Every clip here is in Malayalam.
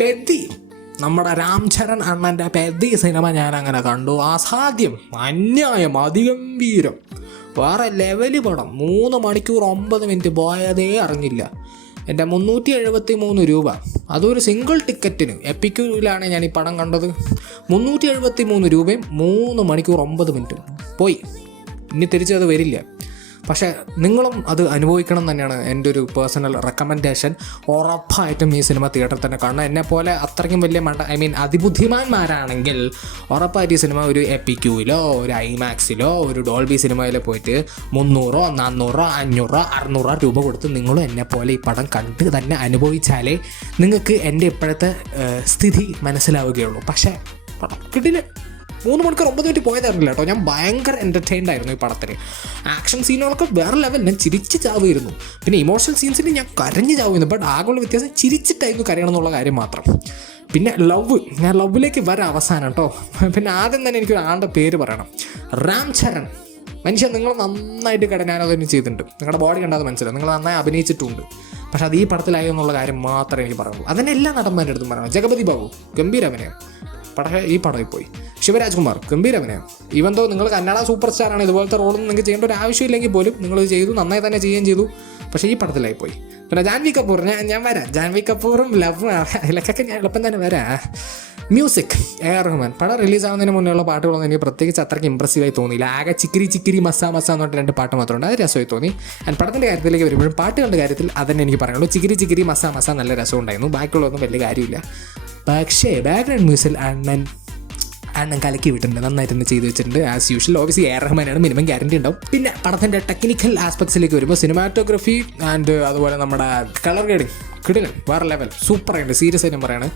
പെദ്ദി, നമ്മുടെ രാം ചരൺ അണ്ണൻ്റെ പെദ്ദി സിനിമ ഞാൻ അങ്ങനെ കണ്ടു. അസാധ്യം, അന്യായം, അതിഗംഭീരം, വേറെ ലെവല് പടം. 3 മണിക്കൂർ 9 മിനിറ്റ് പോയതേ അറിഞ്ഞില്ല. എൻ്റെ 373 രൂപ, അതൊരു സിംഗിൾ ടിക്കറ്റിന്. എപ്പിക്യൂലാണ് ഞാൻ ഈ പടം കണ്ടത്. 373 രൂപയും 3 മണിക്കൂർ 9 മിനിറ്റും പോയി. ഇനി തിരിച്ചത് വരില്ല. പക്ഷേ നിങ്ങളും അത് അനുഭവിക്കണം തന്നെയാണ് എൻ്റെ ഒരു പേഴ്സണൽ റെക്കമെൻഡേഷൻ. ഉറപ്പായിട്ടും ഈ സിനിമ തിയേറ്ററിൽ തന്നെ കാണണം. എന്നെപ്പോലെ അത്രയ്ക്കും വലിയ അതിബുദ്ധിമാന്മാരാണെങ്കിൽ ഉറപ്പായിട്ട് ഈ സിനിമ ഒരു എപ്പിക്യൂയിലോ ഒരു ഐമാക്സിലോ ഒരു ഡോൾബി സിനിമയിലോ പോയിട്ട് 300, 400, 500, 600 രൂപ കൊടുത്ത് നിങ്ങളും എന്നെപ്പോലെ ഈ പടം കണ്ട് തന്നെ അനുഭവിച്ചാലേ നിങ്ങൾക്ക് എൻ്റെ ഇപ്പോഴത്തെ സ്ഥിതി മനസ്സിലാവുകയുള്ളൂ. പക്ഷേ പടം കിട്ടില്ല. 3 മണിക്കൂർ 9 മിനിറ്റ് പോയതായിരുന്നില്ല കേട്ടോ. ഞാൻ ഭയങ്കര എൻ്റർടൈൻഡ് ആയിരുന്നു ഈ പടത്തിൽ. ആക്ഷൻ സീനുകളൊക്കെ വേറെ ലെവൽ. ഞാൻ ചിരിച്ച് ചാവുമായിരുന്നു. പിന്നെ ഇമോഷണൽ സീൻസിന് ഞാൻ കരഞ്ഞ് ചാവുമായിരുന്നു. ബട്ട് ആകെയുള്ള വ്യത്യാസം ചിരിച്ചിട്ടായിരുന്നു കരയണം എന്നുള്ള കാര്യം മാത്രം. പിന്നെ ഞാൻ ലവിലേക്ക് വരാം അവസാനം കേട്ടോ. പിന്നെ ആദ്യം തന്നെ എനിക്ക് ആളുടെ പേര് പറയണം, രാം ചരൺ. മനുഷ്യൻ നിങ്ങൾ നന്നായിട്ട് കഠിനാരാധന ചെയ്തിട്ടുണ്ട്. നിങ്ങളുടെ ബോഡി കണ്ടാൽ മനസ്സിലാവും. നിങ്ങൾ നന്നായി അഭിനയിച്ചിട്ടുണ്ട്. പക്ഷെ അത് ഈ പടത്തിലായി എന്നുള്ള കാര്യം മാത്രമേ എനിക്ക് പറയുള്ളൂ. അതിനെ എല്ലാ നടന്മാരുടെ അടുത്തും പറയണം. ജഗപതി ബാബു ഗംഭീര അഭിനയം, പക്ഷേ ഈ പടത്തിൽ പോയി. ശിവരാജ് കുമാർ ഗംഭീര അഭിനയം. ഈവൻ തോ നിങ്ങൾ കന്നഡ സൂപ്പർ സ്റ്റാറാണ്, ഇതുപോലത്തെ റോളൊന്നും നിങ്ങൾക്ക് ചെയ്യേണ്ട ഒരു ആവശ്യമില്ലെങ്കിൽ പോലും നിങ്ങളിത് ചെയ്തു, നന്നായി തന്നെ ചെയ്യുകയും ചെയ്തു. പക്ഷേ ഈ പടത്തിലായി പോയി. പിന്നെ ജാൻവി കപൂർ, ഞാൻ വരാം. ജാൻവി കപൂറും ലവ് അതിലൊക്കെ ഞാൻ എളുപ്പം തന്നെ വരാം. Music AR Rahman. പടം റിലീസാവുന്നതിന് മുന്നേയുള്ള പാട്ടുകളൊന്നും എനിക്ക് പ്രത്യേകിച്ച് അത്രയ്ക്ക് ഇമ്പ്രസീവായി തോന്നിയില്ല. ആകെ ചിക്കിരി ചിക്കിരി മസാ മസാ എന്ന് പറഞ്ഞിട്ട് 2 പാട്ട് മാത്രമുണ്ട്. അത് രസമായി തോന്നി. ആൻഡ് പടത്തിൻ്റെ കാര്യത്തിലേക്ക് വരുമ്പോഴും പാട്ടുകളുടെ കാര്യത്തിൽ അതന്നെ എനിക്ക് പറയുള്ളൂ. ചിക്കിരി ചിക്കിരി മസാ മസാ നല്ല രസമുണ്ടായിരുന്നു. ബാക്കിയുള്ളതൊന്നും വലിയ കാര്യമില്ല. പക്ഷേ ബാക്ക്ഗ്രൗണ്ട് മ്യൂസിൽ അണ്ണൻ കലക്കി വിട്ടിട്ടുണ്ട്. നന്നായിട്ട് തന്നെ ചെയ്ത് വെച്ചിട്ടുണ്ട് ആസ് യൂഷ്വൽ. ഓബിയസ്ലി AR റഹ്മാനാണ്, മിനിമം ഗ്യാരണ്ടി ഉണ്ടാവും. പിന്നെ പടത്തിൻ്റെ ടെക്നിക്കൽ ആസ്പെക്ട്സിലേക്ക് വരുമ്പോൾ സിനിമാറ്റോഗ്രഫി ആൻഡ് അതുപോലെ നമ്മുടെ കളർ ഗ്രേഡിങ് കിടിലൻ, വേറെ ലെവൽ, സൂപ്പറായിട്ട്, സീരിയസ് ആയിട്ട് പറയാണ്.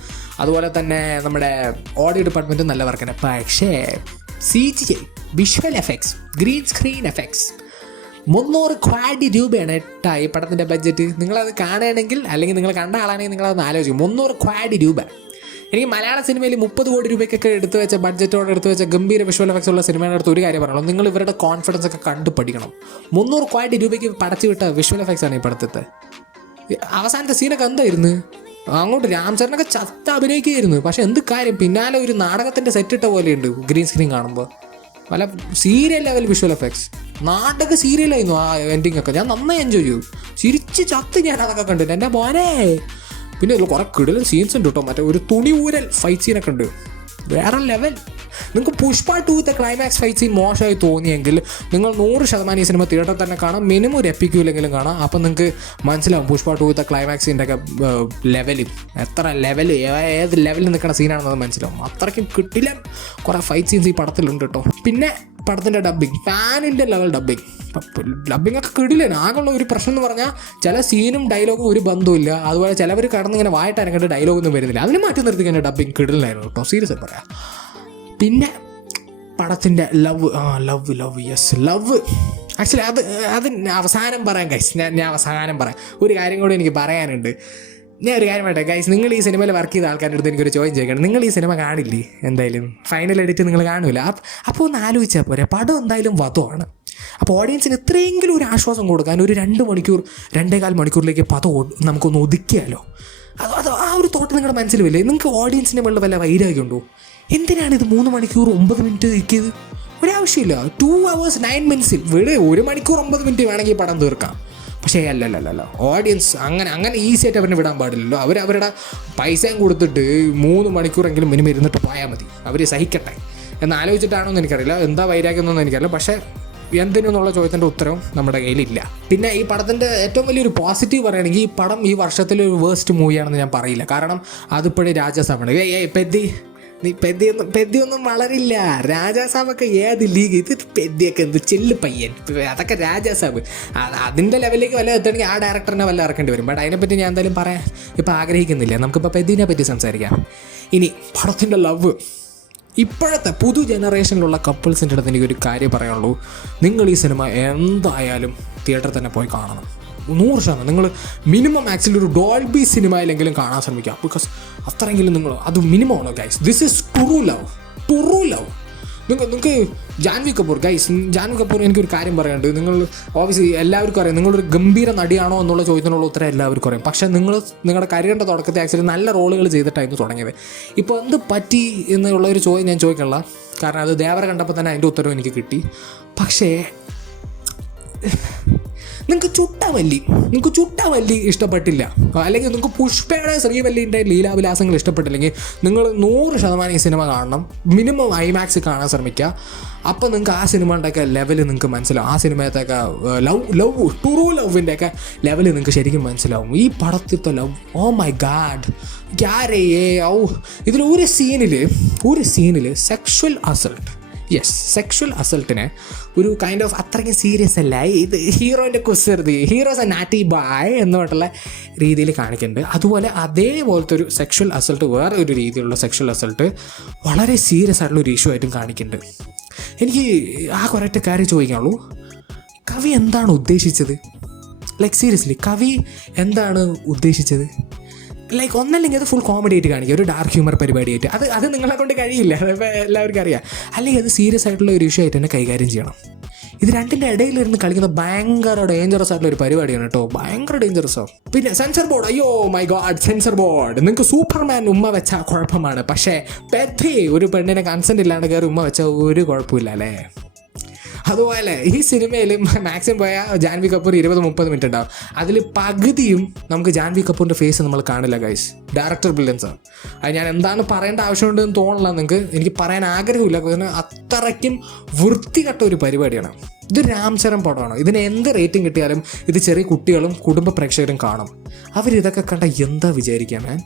അതുപോലെ തന്നെ നമ്മുടെ ഓഡിയോ ഡിപ്പാർട്ട്മെൻറ്റും നല്ല വർക്കാണ്. പക്ഷേ CGI, visual effects, green screen effects 300 കോടി രൂപയാണ് ഈ പടത്തിൻ്റെ ബഡ്ജറ്റ്. നിങ്ങളത് കാണുകയാണെങ്കിൽ, അല്ലെങ്കിൽ നിങ്ങൾ കണ്ട ആളാണെങ്കിൽ നിങ്ങളതൊന്ന് ആലോചിക്കും. 300 കോടി രൂപ. എനിക്ക് മലയാള സിനിമയിൽ 30 കോടി രൂപയ്ക്കൊക്കെ എടുത്തു വെച്ച ബഡ്ജറ്റോടെ എടുത്തു വെച്ച ഗംഭീര വിഷ്വൽ എഫക്ട്സ് ഉള്ള സിനിമയുടെ അടുത്ത് ഒരു കാര്യം പറയണോ, നിങ്ങൾ ഇവരുടെ കോൺഫിഡൻസ് ഒക്കെ കണ്ടു പഠിക്കണം. 300 കോടി രൂപയ്ക്ക് പടച്ചു വിട്ട വിഷ്വൽ എഫക്ട്സ് ആണ് ഈ പടത്തത്തെ. അവസാനത്തെ സീനൊക്കെ എന്തായിരുന്നു? അങ്ങോട്ട് രാംചരനൊക്കെ ചത്ത അഭിനയിക്കുകയായിരുന്നു. പക്ഷെ എന്ത് കാര്യം, പിന്നാലെ ഒരു നാടകത്തിൻ്റെ സെറ്റിട്ട പോലെയുണ്ട് ഗ്രീൻ സ്ക്രീൻ കാണുമ്പോൾ. വല്ല സീരിയൽ ലെവൽ വിഷ്വൽ എഫക്ട്സ്. നാടക സീരിയലായിരുന്നു ആ എൻഡിങ് ഒക്കെ. ഞാൻ നന്നായി എൻജോയ് ചെയ്തു. ചിരിച്ച് ചത്ത് ഞാൻ അതൊക്കെ കണ്ടിട്ട് എൻ്റെ മോനെ. പിന്നെ ഇതിൽ കുറേ കിടിലൻ സീൻസ് ഉണ്ട് കേട്ടോ. മറ്റേ ഒരു തുണി ഊരൽ ഫൈറ്റ് സീനൊക്കെ ഉണ്ട്, വേറെ ലെവൽ. നിങ്ങൾക്ക് പുഷ്പ 2 ക്ലൈമാക്സ് ഫൈറ്റ് സീൻ മോശമായി തോന്നിയെങ്കിൽ നിങ്ങൾ 100% ഈ സിനിമ തിയേറ്ററിൽ തന്നെ കാണാം. മിനിമം ഒരു എപ്പിക്യൂലെങ്കിലും കാണാം. അപ്പം നിങ്ങൾക്ക് മനസ്സിലാവും പുഷ്പ 2 ക്ലൈമാക്സ് സീൻ്റെ ഒക്കെ ലെവലും എത്ര ലെവൽ, ഏത് ലെവലിൽ നിൽക്കുന്ന സീനാണെന്നത് മനസ്സിലാവും. അത്രയ്ക്കും കിട്ടില്ല കുറേ ഫൈറ്റ് സീൻസ് ഈ പടത്തിലുണ്ട് കേട്ടോ. പിന്നെ പടത്തിൻ്റെ ഡബ്ബിങ്, പാനിൻ്റെ ലെവൽ ഡബ്ബിങ് ഒക്കെ കിടിലാണ്. ആകെയുള്ള ഒരു പ്രശ്നം എന്ന് പറഞ്ഞാൽ ചില സീനും ഡയലോഗും ഒരു ബന്ധമില്ല. അതുപോലെ ചിലവർ കടന്നിങ്ങനെ വായിട്ടരങ്ങേണ്ട ഡയലോഗൊന്നും വരുന്നില്ല. അതിന് മാറ്റി നിർത്തി തന്നെ ഡബ്ബിങ് കിടിലായിരുന്നു കേട്ടോ, സീരിയസ് ആയി പറയാം. പിന്നെ പടത്തിൻ്റെ ലവ് ആക്ച്വലി അത് അവസാനം പറയാം ഗൈസ്. ഞാൻ അവസാനം പറയാം. ഒരു കാര്യം കൂടി എനിക്ക് പറയാനുണ്ട്. ഞാൻ ഒരു കാര്യം പറയട്ടെ ഗൈസ്, നിങ്ങൾ ഈ സിനിമയിൽ വർക്ക് ചെയ്ത ആൾക്കാരുടെ അടുത്ത് എനിക്കൊരു ചോദ്യം ചോദിക്കണം. നിങ്ങൾ ഈ സിനിമ കാണില്ലേ? എന്തായാലും ഫൈനൽ എഡിറ്റ് നിങ്ങൾ കാണില്ല. അപ്പോൾ ഒന്ന് ആലോചിച്ചാൽ പോരെ, പടം എന്തായാലും വധമാണ്. അപ്പോൾ ഓഡിയൻസിന് എത്രയെങ്കിലും ഒരു ആശ്വാസം കൊടുക്കാൻ ഒരു 2 മണിക്കൂർ 2.25 മണിക്കൂറിലേക്ക് പദം നമുക്കൊന്ന് ഒതുക്കിയാലോ. അത് ആ ഒരു തോട്ട് നിങ്ങളുടെ മനസ്സിലുമില്ലേ? നിങ്ങൾക്ക് ഓഡിയൻസിൻ്റെ മുകളിൽ വല്ല വൈരാഗ്യമുണ്ടോ? എന്തിനാണിത് 3 മണിക്കൂർ 9 മിനിറ്റ് ഇരിക്കിയത്? ഒരാവശ്യമില്ല. 2 hours 9 minutes ഇവിടെ 1 മണിക്കൂർ 9 മിനിറ്റ് വേണമെങ്കിൽ പടം തീർക്കാം. പക്ഷേ അല്ല ഓഡിയൻസ് അങ്ങനെ ഈസി ആയിട്ട് അവരെ വിടാൻ പാടില്ലല്ലോ. അവരുടെ പൈസയും കൊടുത്തിട്ട് 3 മണിക്കൂറെങ്കിലും മിനിമം ഇരുന്നിട്ട് പോയാൽ മതി. അവർ സഹിക്കട്ടെ എന്ന് ആലോചിച്ചിട്ടാണോ എന്ന് എനിക്കറിയില്ല, എന്താ വൈരാഗ്യം എന്നൊന്നും എനിക്കറിയില്ല. പക്ഷേ എന്തിനെന്നുള്ള ചോദ്യത്തിൻ്റെ ഉത്തരവും നമ്മുടെ കയ്യിലില്ല. പിന്നെ ഈ പടത്തിൻ്റെ ഏറ്റവും വലിയൊരു പോസിറ്റീവ് പറയുകയാണെങ്കിൽ ഈ പടം ഈ വർഷത്തിലൊരു വേസ്റ്റ് മൂവിയാണെന്ന് ഞാൻ പറയില്ല. കാരണം അതിപ്പോഴും രാജാസാബാണ്. നീ പെദ്ദിയൊന്നും വളരില്ല. രാജാസാബൊക്കെ ഏത് ലീഗ്? ഇത് പെദ്ദിയൊക്കെ എന്ത് ചെല്ലു പയ്യൻ, അതൊക്കെ രാജാസാബ്. അതിൻ്റെ ലെവലിലേക്ക് വല്ല എത്തണമെങ്കിൽ ആ ഡയറക്ടറിനെ വല്ല ഇറക്കേണ്ടി വരും. ബട്ട് അതിനെപ്പറ്റി ഞാൻ എന്തായാലും പറയാൻ ഇപ്പം ആഗ്രഹിക്കുന്നില്ല. നമുക്കിപ്പോൾ പെദ്ദിനെ പറ്റി സംസാരിക്കാം. ഇനി പടത്തിൻ്റെ ലവ്, ഇപ്പോഴത്തെ പുതു ജനറേഷനിലുള്ള കപ്പിൾസിൻ്റെ അടുത്ത് എനിക്കൊരു കാര്യം പറയാനുള്ളൂ. നിങ്ങൾ ഈ സിനിമ എന്തായാലും തിയേറ്ററിൽ തന്നെ പോയി കാണണം. 100% നിങ്ങൾ മിനിമം ആക്ച്വലി ഒരു ഡോൾബി സിനിമയിലെങ്കിലും കാണാൻ ശ്രമിക്കാം. ബിക്കോസ് അത്രയെങ്കിലും നിങ്ങൾ അത് മിനിമം ആണ് guys. This is true love. നിങ്ങൾക്ക് ജാൻവി കപൂർ ജാൻവി കപൂർ എനിക്കൊരു കാര്യം പറയാനുണ്ട്. നിങ്ങൾ ഓബിയസ്ലി എല്ലാവർക്കും അറിയാം നിങ്ങളൊരു ഗംഭീര നടിയാണോ എന്നുള്ള ചോദ്യത്തിനുള്ള ഉത്തരം എല്ലാവർക്കും അറിയാം. പക്ഷേ നിങ്ങളുടെ കരിയറിൻ്റെ തുടക്കത്തിൽ ആക്ച്വലി നല്ല റോളുകൾ ചെയ്തിട്ടായിരുന്നു തുടങ്ങിയത്. ഇപ്പോൾ എന്ത് പറ്റി എന്നുള്ളൊരു ചോദ്യം ഞാൻ ചോദിക്കണില്ല, കാരണം അത് ദേവര കണ്ടപ്പോൾ തന്നെ അതിൻ്റെ ഉത്തരവ് എനിക്ക് കിട്ടി. പക്ഷേ നിങ്ങൾക്ക് ചുട്ടവല്ലി ഇഷ്ടപ്പെട്ടില്ല, അല്ലെങ്കിൽ നിങ്ങൾക്ക് പുഷ്പയുടെ ശ്രീവല്ലിൻ്റെ ലീലാവിലാസങ്ങൾ ഇഷ്ടപ്പെട്ടില്ലെങ്കിൽ നിങ്ങൾ 100% ഈ സിനിമ കാണണം. മിനിമം ഐമാക്സ് കാണാൻ ശ്രമിക്കുക. അപ്പോൾ നിങ്ങൾക്ക് ആ സിനിമയുടെയൊക്കെ ലെവൽ നിങ്ങൾക്ക് മനസ്സിലാവും. ആ സിനിമയത്തൊക്കെ ട്രൂ ലവിൻ്റെയൊക്കെ ലെവൽ നിങ്ങൾക്ക് ശരിക്കും മനസ്സിലാവും. ഈ പടത്തിലത്തെ ലവ്, ഓ മൈ ഗാഡ്, ഇതിൽ ഒരു സീനിൽ സെക്ഷൽ അസൾട്ടിനെ ഒരു കൈൻഡ് ഓഫ് അത്രയ്ക്കും സീരിയസ് അല്ല, ഇത് ഹീറോൻ്റെ കുസൃതി, ഹീറോസ് എ നാറ്റി ബായ് എന്നുമായിട്ടുള്ള രീതിയിൽ കാണിക്കുന്നുണ്ട്. അതുപോലെ അതേപോലത്തെ ഒരു സെക്ഷൽ അസൾട്ട്, വേറെ ഒരു രീതിയിലുള്ള സെക്ഷൽ അസൾട്ട് വളരെ സീരിയസ് ആയിട്ടുള്ള ഒരു ഇഷ്യൂ ആയിട്ടും കാണിക്കുന്നുണ്ട്. എനിക്ക് ആ കുറേറ്റ കാര്യം ചോദിക്കാനുള്ളൂ, കവി എന്താണ് ഉദ്ദേശിച്ചത്? സീരിയസ്ലി കവി എന്താണ് ഉദ്ദേശിച്ചത്? ഒന്നല്ലെങ്കിൽ അത് ഫുൾ കോമഡി ആയിട്ട് കാണിക്കുക, ഒരു ഡാർക്ക് ഹ്യൂമർ പരിപാടിയായിട്ട്. അത് നിങ്ങളെ കൊണ്ട് കഴിയില്ല, അതിപ്പോൾ എല്ലാവർക്കും അറിയാം. അല്ലെങ്കിൽ അത് സീരിയസ് ആയിട്ടുള്ള ഒരു ഇഷ്യൂ ആയിട്ട് തന്നെ കൈകാര്യം ചെയ്യണം. ഇത് രണ്ടിൻ്റെ ഇടയിലിരുന്ന് കളിക്കുന്ന ഭയങ്കര ഡേഞ്ചറസ് ആയിട്ടുള്ള ഒരു പരിപാടിയാണ് കേട്ടോ, ഭയങ്കര ഡേഞ്ചറസോ. പിന്നെ സെൻസർ ബോർഡ്, അയ്യോ മൈ ഗോഡ്, സെൻസർ ബോർഡ്. നിങ്ങൾക്ക് സൂപ്പർമാൻ ഉമ്മ വെച്ചാൽ കുഴപ്പമാണ്, പക്ഷേ ഒരു പെണ്ണിനെ കൺസെൻറ്റ് ഇല്ലാണ്ട് കയറി ഉമ്മ വെച്ചാൽ ഒരു കുഴപ്പമില്ല അല്ലേ. അതുപോലെ ഈ സിനിമയിൽ മാക്സിമം പോയാൽ ജാൻവി കപൂർ 20-30 മിനിറ്റ് ഉണ്ടാവും. അതിൽ പകുതിയും നമുക്ക് ജാൻവി കപൂറിൻ്റെ ഫേസ് നമ്മൾ കാണില്ല ഗൈസ്. ഡയറക്ടർ ബ്രില്യൻസാണ്. അത് ഞാൻ എന്താണ് പറയേണ്ട ആവശ്യമുണ്ടെന്ന് തോന്നില്ല, നിങ്ങൾക്ക് എനിക്ക് പറയാൻ ആഗ്രഹമില്ല, കാരണം അത്രയ്ക്കും വൃത്തികെട്ട ഒരു പരിപാടിയാണ്. ഇത് രാം ചരൺ പടമാണ്. ഇതിന് എന്ത് റേറ്റിംഗ് കിട്ടിയാലും ഇത് ചെറിയ കുട്ടികളും കുടുംബ പ്രേക്ഷകരും കാണും. അവരിതൊക്കെ കണ്ട എന്താ വിചാരിക്കാമേ?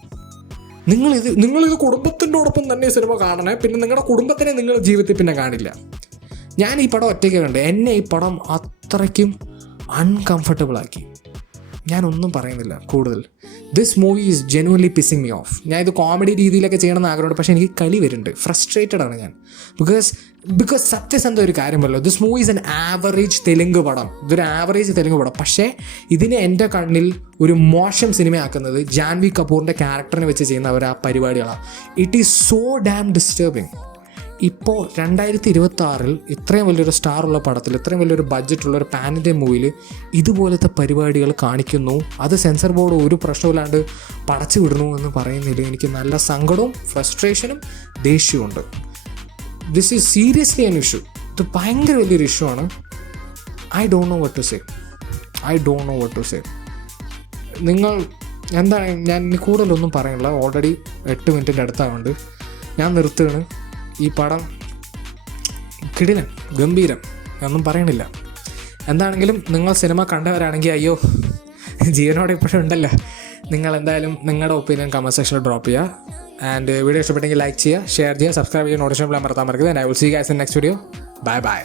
നിങ്ങളിത് കുടുംബത്തിൻ്റെയോടൊപ്പം തന്നെ സിനിമ കാണണേ, പിന്നെ നിങ്ങളുടെ കുടുംബത്തിനെ നിങ്ങൾ ജീവിതത്തിൽ പിന്നെ കാണില്ല. ഞാൻ ഈ പടം ഒറ്റയ്ക്ക് കണ്ട്, എന്നെ ഈ പടം അത്രയ്ക്കും അൺകംഫർട്ടബിളാക്കി. ഞാനൊന്നും പറയുന്നില്ല കൂടുതൽ. This movie is genuinely pissing me off. ഞാൻ ഇത് കോമഡി രീതിയിലൊക്കെ ചെയ്യണമെന്ന് ആഗ്രഹമുണ്ട്, പക്ഷേ എനിക്ക് കളി വരുന്നുണ്ട്, ഫ്രസ്ട്രേറ്റഡ് ആണ് ഞാൻ. ബിക്കോസ് സത്യസന്ധ ഒരു കാര്യം പറയല്ലോ, this movie is N average Telugu പടം. ഇതൊരു ആവറേജ് തെലുങ്ക് പടം. പക്ഷേ ഇതിനെ എൻ്റെ കണ്ണിൽ ഒരു മോശം സിനിമയാക്കുന്നത് ജാൻവി കപൂറിൻ്റെ ക്യാരക്ടറിനെ വെച്ച് ചെയ്യുന്ന അവർ ആ പരിപാടികളാണ്. It is so dam disturbing. ഇപ്പോൾ 2026 ഇത്രയും വലിയൊരു സ്റ്റാറുള്ള പടത്തിൽ, ഇത്രയും വലിയൊരു ബഡ്ജറ്റുള്ള ഒരു പാൻ ഇന്ത്യ മൂവിയിൽ ഇതുപോലത്തെ പരിപാടികൾ കാണിക്കുന്നു. അത് സെൻസർ ബോർഡ് ഒരു പ്രശ്നമില്ലാണ്ട് പടച്ചു വിടുന്നു എന്ന് പറയുന്നതിൽ എനിക്ക് നല്ല സങ്കടവും ഫ്രസ്ട്രേഷനും ദേഷ്യമുണ്ട്. This is seriously an issue. ഇത് ഭയങ്കര വലിയൊരു ഇഷ്യൂ ആണ്. I don't know what to say. നിങ്ങൾ എന്താണ്, ഞാൻ ഇനി കൂടുതലൊന്നും പറയുന്നില്ല, ഓൾറെഡി 8 മിനിറ്റിൻ്റെ അടുത്താവുണ്ട്. ഞാൻ നിർത്തുകയാണ്. ഈ പടം കിടിലൻ, ഗംഭീരം, ഒന്നും പറയണില്ല. എന്താണെങ്കിലും നിങ്ങൾ സിനിമ കണ്ടവരാണെങ്കിൽ അയ്യോ ജീവനോടെ ഇപ്പോഴും ഉണ്ടല്ലോ, നിങ്ങൾ എന്തായാലും നിങ്ങളുടെ ഒപ്പീനിയൻ കമൻറ്റ് സെക്ഷനിൽ ഡ്രോപ്പ് ചെയ്യുക. ആൻഡ് വീഡിയോ ഇഷ്ടപ്പെട്ടെങ്കിൽ ലൈക്ക് ചെയ്യുക, ഷെയർ ചെയ്യുക, സബ്സ്ക്രൈബ് ചെയ്യുക, നോട്ടിഫിക്കേഷൻ ബെൽ അമർത്താൻ മറക്കരുത്. And I will see you guys in next video. By.